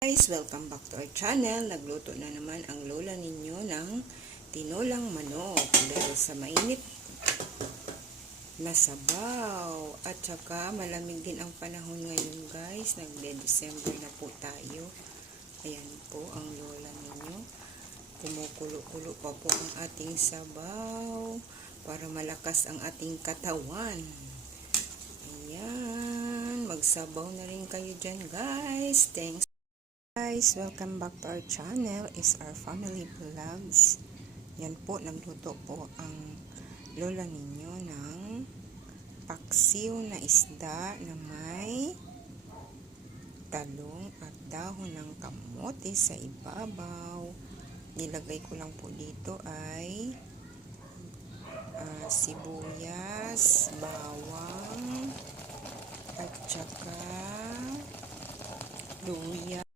Guys, welcome back to our channel. Nagluto na naman ang lola ninyo ng tinolang manok dahil sa mainit na sabaw. At saka malamig din ang panahon ngayon guys. Nagde-December na po tayo. Ayan po ang lola ninyo. Kumukulo-kulo pa po ang ating sabaw para malakas ang ating katawan. Ayan. Magsabaw na rin kayo dyan guys. Thanks. Guys, welcome back to our channel. Is our family vlogs. Yan po, nagluto po ang lola ninyo ng paksiw na isda na may talong at dahon ng kamote sa ibabaw. Nilagay ko lang po dito ay sibuyas, bawang at saka luya.